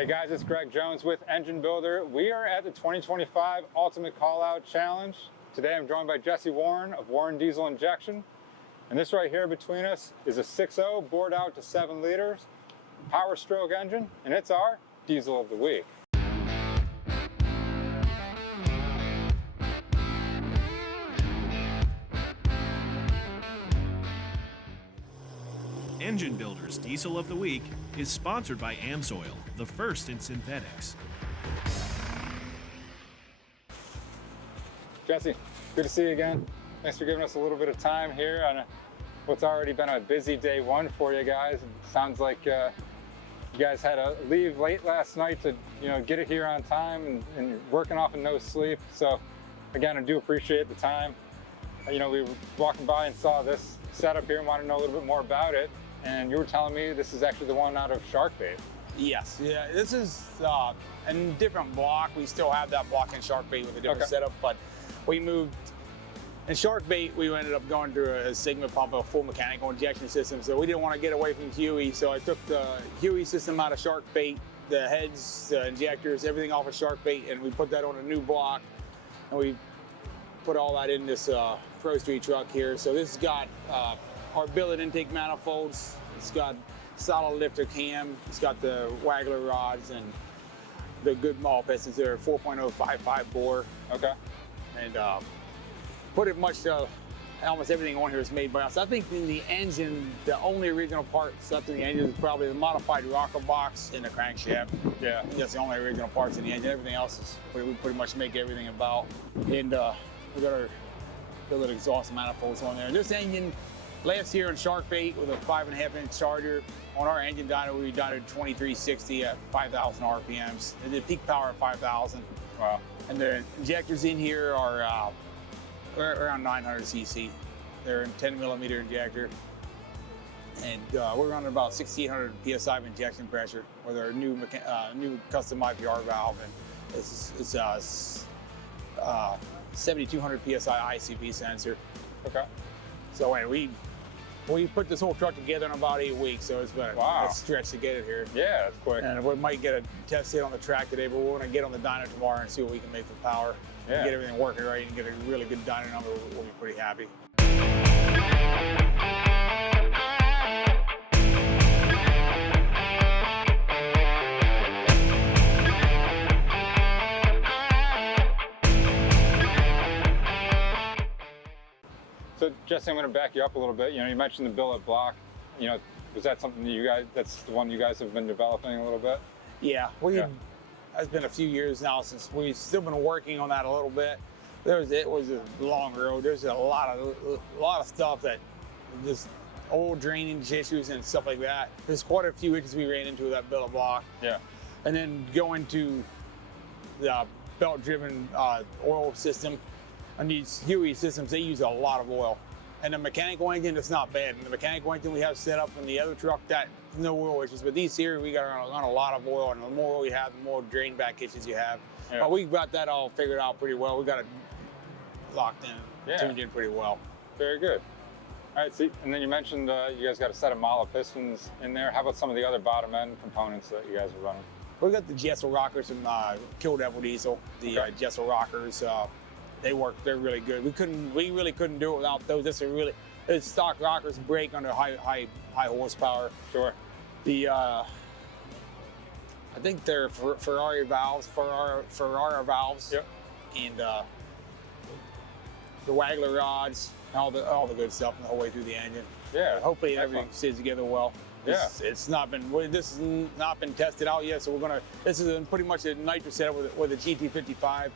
Hey guys, it's Greg Jones with Engine Builder. We are at the 2025 Ultimate Callout Challenge. Today I'm joined by Jesse Warren of Warren Diesel Injection. And this right here between us is a 6.0 bored out to 7 liters Powerstroke engine, and it's our Diesel of the Week. Engine Builder's Diesel of the Week is sponsored by AMSOIL, the first in synthetics. Jesse, good to see you again. Thanks for giving us a little bit of time here on what's already been a busy day one for you guys. It sounds like you guys had to leave late last night to get it here on time and working off of no sleep. So again, I do appreciate the time. We were walking by and saw this setup here and wanted to know a little bit more about it. And you were telling me this is actually the one out of Sharkbait. Yes, yeah, this is a different block. We still have that block in Sharkbait with a different setup, but we moved. In Sharkbait, we ended up going through a Sigma pump, a full mechanical injection system, so we didn't want to get away from Huey, so I took the Huey system out of Sharkbait, the heads, the injectors, everything off of Sharkbait, and we put that on a new block, and we put all that in this Pro Street truck here. So this has got our billet intake manifolds, it's got solid lifter cam, it's got the waggler rods and the good ball pistons. They're 4.055 bore. Okay. And pretty much almost everything on here is made by us. I think in the engine, the only original parts left in the engine is probably the modified rocker box and the crankshaft. Yeah, that's the only original parts in the engine. Everything else is we pretty much make everything about. And we got our billet exhaust manifolds on there. And this engine, last year in Sharkbait with a 5.5-inch charger, on our engine dyno, we dynoed 2360 at 5,000 RPMs. It did peak power at 5,000. Wow. And the injectors in here are around 900 cc. They're a 10mm injector. And we're running about 1,600 PSI of injection pressure with our new custom IPR valve. And it's 7,200 PSI ICP sensor. Okay. So anyway, we put this whole truck together in about 8 weeks, so it's been a stretch to get it here. Yeah, that's quick. And we might get a test hit on the track today, but we're going to get on the dyno tomorrow and see what we can make for power. Yeah. And get everything working right and get a really good dyno number. We'll be pretty happy. So Jesse, I'm going to back you up a little bit. You mentioned the billet block. Was that something that that's the one you guys have been developing a little bit? Yeah, it's been a few years now since we've still been working on that a little bit. It was a long road. There's a lot of stuff that just old drainage issues and stuff like that. There's quite a few issues we ran into with that billet block. Yeah. And then going to the belt-driven oil system. On these Huey systems, they use a lot of oil. And the mechanical engine, it's not bad. And the mechanical engine we have set up in the other truck, that no oil issues. But these here, we got on a lot of oil, and the more oil you have, the more drain back issues you have. Yeah. But we've got that all figured out pretty well. We got it locked in, tuned in pretty well. Very good. All right, see, and then you mentioned you guys got a set of Mala pistons in there. How about some of the other bottom end components that you guys are running? We got the Jessel rockers from Kill Devil Diesel. The Jessel rockers. They work. They're really good. We really couldn't do it without those. It's stock rockers break under high horsepower. Sure. The I think they're Ferrari valves, Ferrari valves. Yep. And the waggler rods, all the good stuff the whole way through the engine. Yeah. Hopefully everything stays together well. This has not been tested out yet, so this is pretty much a nitro setup with a GT55.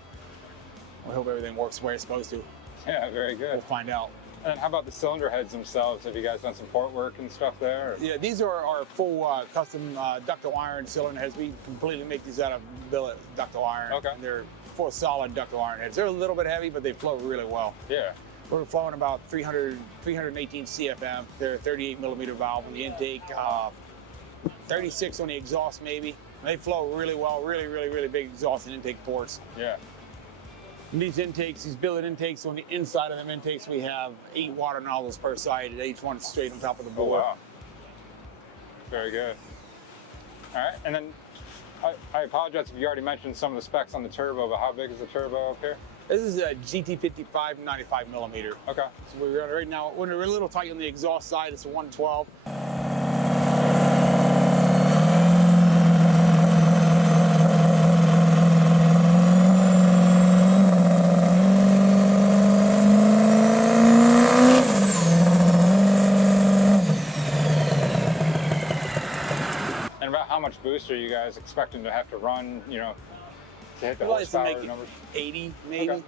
We hope everything works the way it's supposed to. Yeah, very good. We'll find out. And how about the cylinder heads themselves? Have you guys done some port work and stuff there? Or? Yeah, these are our full custom ductile iron cylinder heads. We completely make these out of billet ductile iron. Okay. And they're full solid ductile iron heads. They're a little bit heavy, but they flow really well. Yeah. We're flowing about 318 CFM. They're a 38mm valve on the intake, 36 on the exhaust maybe. They flow really well, really big exhaust and intake ports. Yeah. And these intakes, these billet intakes, on the inside of them intakes, we have 8 water nozzles per side, and each one straight on top of the bore. Oh, wow. Very good. All right, and then I apologize if you already mentioned some of the specs on the turbo, but how big is the turbo up here? This is a GT55 95 millimeter. Okay. So we're right now, we're a little tight on the exhaust side. It's a 112. And about how much boost are you guys expecting to have to run, you know, to hit the horsepower numbers? 80 maybe. Okay.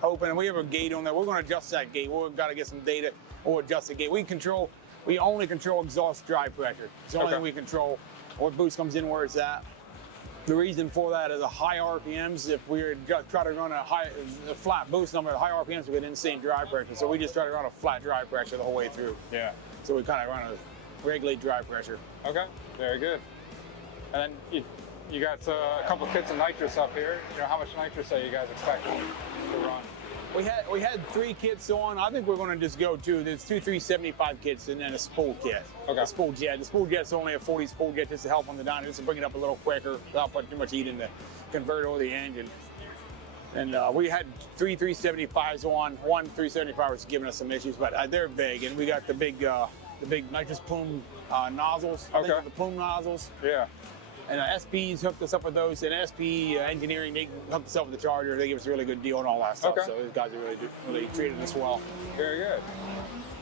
Hoping. And we have a gate on there. We're going to adjust that gate. We've got to get some data. We'll adjust the gate. We only control exhaust drive pressure. It's the only thing we control. What boost comes in where it's at. The reason for that is a high RPMs. If we try to run a flat boost number, at high RPMs, we get insane drive pressure. So we just try to run a flat drive pressure the whole way through. Yeah. So we kind of run a regulate drive pressure. Okay, very good. And then you got a couple kits of nitrous up here. You know, how much nitrous are you guys expecting to run? We had 3 kits on. I think we're going to just go 2. There's 2 375 kits and then a spool kit. Okay. A spool jet. The spool jet's only a 40 spool jet just to help on the dyno, just to bring it up a little quicker without putting too much heat in the converter or the engine. And we had 3 375s on. 1 375 was giving us some issues, but they're big. And we got the big nitrous plume nozzles. I think they're the plume nozzles. Yeah. And SP's hooked us up with those, and SP Engineering, they hooked us up with the charger. They give us a really good deal and all that stuff. Okay. So these guys are really treated us well. Very good.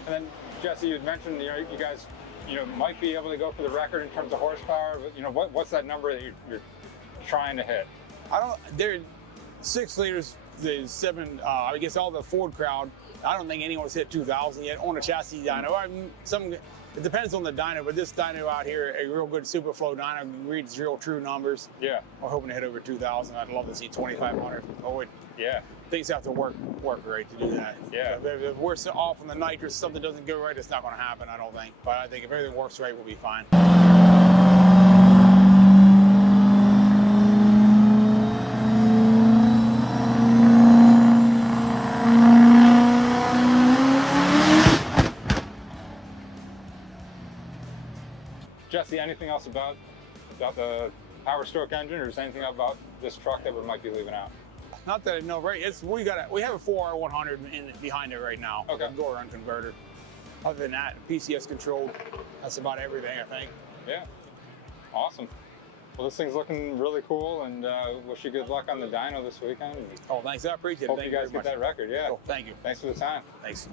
And then Jesse, you mentioned, you know, you guys, you know, might be able to go for the record in terms of horsepower, but you know, what's that number that you're trying to hit? They're 6 liters. There's 7. I guess all the Ford crowd. I don't think anyone's hit 2,000 yet on a chassis dyno. I mean, it depends on the dyno, but this dyno out here, a real good Superflow dyno, reads real true numbers. Yeah. We're hoping to hit over 2,000. I'd love to see 2,500. Yeah. Things have to work right to do that. Yeah. So if we're off on the nitrous, something doesn't go right, it's not going to happen, I don't think. But I think if everything works right, we'll be fine. Jesse, anything else about the Powerstroke engine, or is there anything about this truck that we might be leaving out? Not that I know, right? We have a 4R100 behind it right now. Okay. A door run converter. Other than that, PCS controlled. That's about everything, I think. Yeah. Awesome. Well, this thing's looking really cool, and wish you good luck on the dyno this weekend. Oh, thanks. I appreciate it. Hope Thank you guys get that record. Yeah. Cool. Thank you. Thanks for the time. Thanks.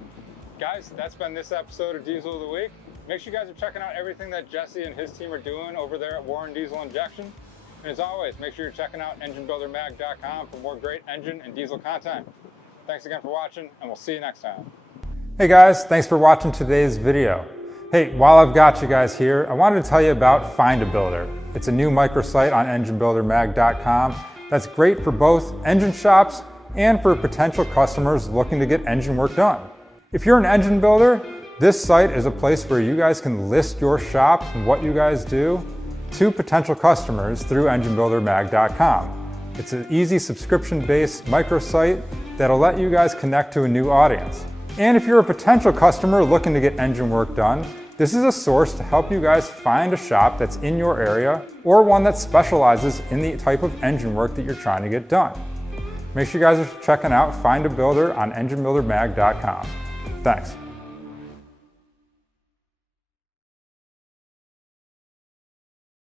Guys, that's been this episode of Diesel of the Week. Make sure you guys are checking out everything that Jesse and his team are doing over there at Warren Diesel Injection. And as always, make sure you're checking out enginebuildermag.com for more great engine and diesel content. Thanks again for watching, and we'll see you next time. Hey guys, thanks for watching today's video. Hey, while I've got you guys here, I wanted to tell you about Find a Builder. It's a new microsite on enginebuildermag.com that's great for both engine shops and for potential customers looking to get engine work done. If you're an engine builder, this site is a place where you guys can list your shop and what you guys do to potential customers through enginebuildermag.com. It's an easy subscription-based microsite that'll let you guys connect to a new audience. And if you're a potential customer looking to get engine work done, this is a source to help you guys find a shop that's in your area or one that specializes in the type of engine work that you're trying to get done. Make sure you guys are checking out Find a Builder on enginebuildermag.com. Thanks.